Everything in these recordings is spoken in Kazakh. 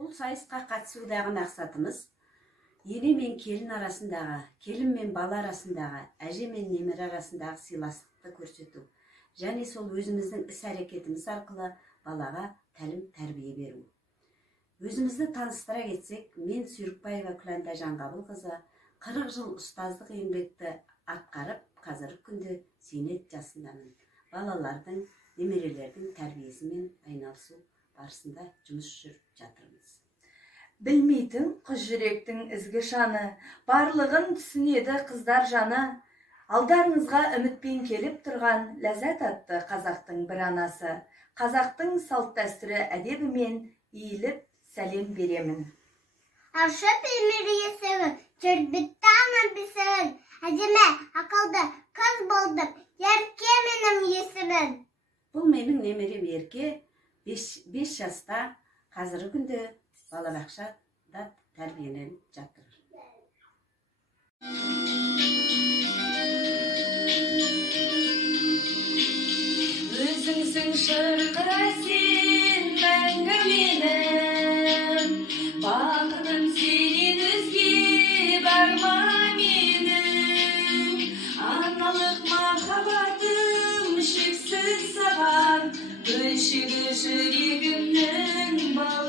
Бұл сайысқа қатысудағы мақсатымыз ене мен келін арасындағы, келін мен бала арасындағы, әже мен немере арасындағы сыйластықты көрсету, және сол өзіміздің іс-әрекетіміз арқылы балаға тәлім-тәрбие беру. Өзімізді таныстыра кетсек, мен Сүйрікбаева Күләнда Жанғабылқызы 40 жыл ұстаздық еңбекті атқарып, қазіргі күнде зейнет жасындамын. Балалардың, немерелердің тәрбиесімен айналысу барысында жұмыс жүріп жатырмыз. Білмейтін қыз жүректің ізгі шаны, барлығын түсінеді қыздар жаны. Алдарыңызға үмітпен келіп тұрған ләззат атты қазақтың бір анасы. Қазақтың салт дәстүрі әдебімен иіліп сәлем беремін. Ашы пелмері есігін, жүрбітті ана бесігін, әдеме ақылды қыз болдым, Ерке менің есімін. Бұл менің немерем Ерке, 5 жаста, қазіргі күнде балабақшада тәрбиеленіп жатыр. Өзіңсің шырқыра сен мәңгі менің, бақытым сенен өзге бар ма менің, аналық махаббатым шексіз саған, бөлшегі жүрегімнің бал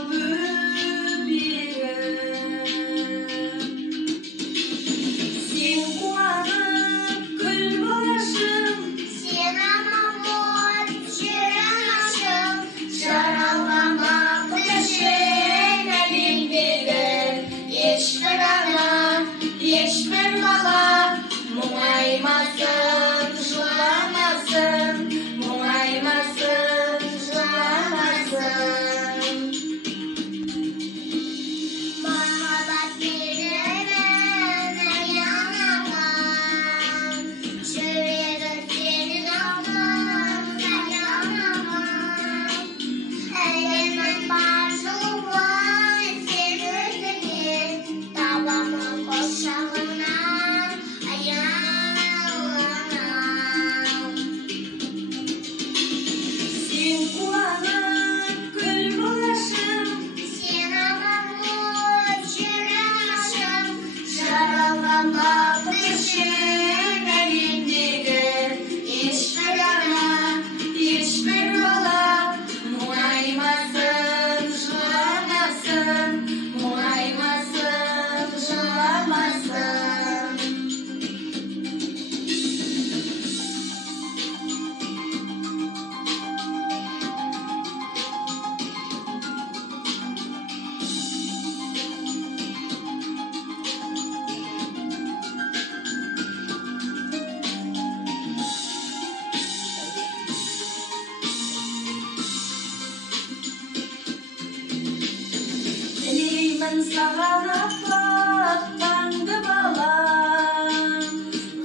саған аппақ таңды балам,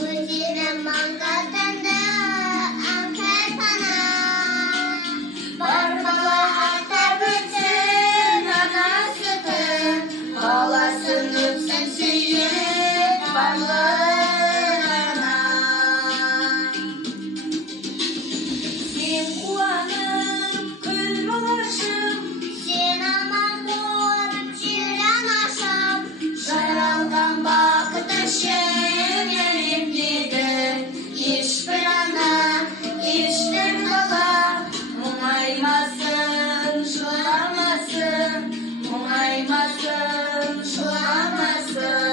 өзінің маңғазында аңқай пана, бар бала ақтап өтсін ана сүтін, баласын өтсін сүйіп барлығына. Сен қуанып күл болашым, сен аман болып жүр анашым, жаралған бақыт үшін әлемдегі ешбір ана, ешбір бала мұңаймасын, жыламасын, мұңаймасын, жыламасын.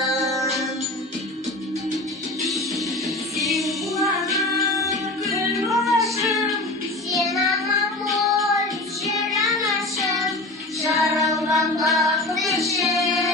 Сен қуанып күл болашым, сен аман болып жүр анашым, жаралған бақыт үшін